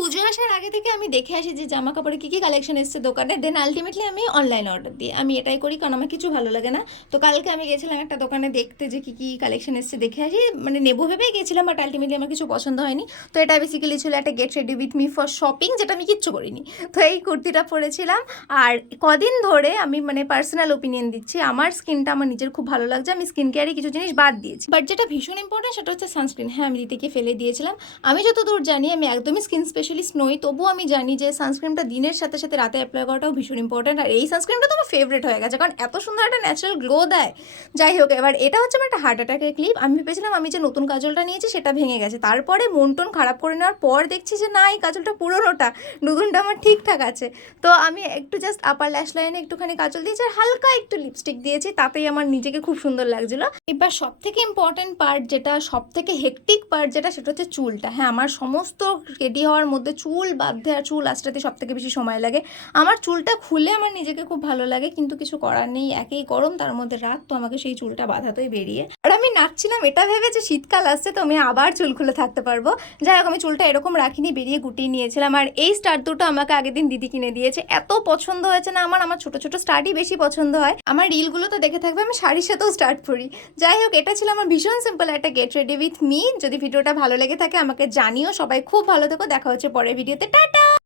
পুজো আসার আগে থেকে আমি দেখে আসি যে জামা কাপড়ে কী কী কালেকশন এসছে দোকানে, দেন আলটিমেটলি আমি অনলাইন অর্ডার দিই। আমি এটাই করি কারণ আমার কিছু ভালো লাগে না। তো কালকে আমি গেছিলাম একটা দোকানে দেখতে যে কী কী কালেকশন এসছে, দেখে আসি, মানে নেবো ভেবেই গেছিলাম, বাট আলটিমেটলি আমার কিছু পছন্দ হয়নি। তো এটা বেসিক্যালি ছিল একটা get ready with me for shopping, যেটা আমি কিচ্ছু করিনি। তো এই কুর্তিটা পরেছিলাম। আর কদিন ধরে আমি মানে পার্সোনাল ওপিনিয়ন দিচ্ছি, আমার স্কিনটা আমার নিজের খুব ভালো লাগছে, আমি স্কিন কেয়ারে কিছু জিনিস বাদ দিয়েছি, বাট যেটা ভীষণ ইম্পর্টেন্ট সেটা হচ্ছে সানস্ক্রিন। হ্যাঁ, আমি দিতে গিয়ে ফেলে দিয়েছিলাম। আমি যতদূর জানি, আমি একদমই স্কিন স্পেশালিস্ট নই, তবুও আমি জানি যে সানস্ক্রিনটা দিনের সাথে সাথে রাতে অ্যাপ্লাই করাটাও ভীষণ ইম্পর্টেন্ট। আর এই সানস্ক্রিনটা তো আমার ফেভারিট হয়ে গেছে, কারণ এত সুন্দর একটা ন্যাচারাল গ্লো দেয়। যাই হোক, এবার এটা হচ্ছে আমার একটা হার্ট অ্যাটাকের ক্লিপ। আমি ভেবেছিলাম আমি যে নতুন কাজলটা নিয়েছি সেটা ভেঙে গেছে, তারপরে মন টন খারাপ করে নেওয়ার পর দেখছি যে না, এই কাজলটা পুরোনোটা, নতুনটা আমার ঠিকঠাক আছে। তো আমি একটু জাস্ট আপার ল্যাশ লাইনে একটুখানি কাজল দিয়েছি আর হালকা একটু লিপস্টিক দিয়েছি, তাতেই আমার নিজেকে খুব সুন্দর লাগছিলো। এবার সব থেকে ইম্পর্টেন্ট পার্ট, যেটা সব থেকে হেকটিক পার্ট, যেটা সেটা হচ্ছে চুলটা। হ্যাঁ, আমার সমস্ত রেডি হওয়ার মধ্যে চুল বাঁধতে আর চুল আঁচড়াতে সব থেকে বেশি সময় লাগে। আমার চুলটা খুলে আমার নিজেকে খুব ভালো লাগে, কিন্তু কিছু করার নেই, একেই গরম তার মধ্যে রাত, তো আমাকে সেই চুলটা বাঁধাতেই বেরিয়ে। আর আমি নাচছিলাম এটা ভেবে যে শীতকাল আসছে তো আমি আবার চুল খুলে থাকতে পারবো। যাই হোক, আমি চুলটা এরকম রাখিনি, বেরিয়ে গুটিয়ে নিয়েছিলাম। আর এই স্টার্ট দুটো আমাকে আগের দিন দিদি কিনে দিয়েছে, এত পছন্দ হয়েছে না আমার ছোট ছোট স্টার্টই বেশি পছন্দ হয়। আমার রিলগুলো তো দেখে থাকবে, আমি শাড়ির সাথেও স্টার্ট পরি। যাই হোক, এটা ছিল আমার ভীষণ সিম্পল একটা গেট রেডি উইথ মি। যদি ভিডিওটা ভালো লেগে থাকে আমাকে জানিও। সবাই খুব ভালো থেকো, দেখা হচ্ছে পরের ভিডিওতে, টাটা।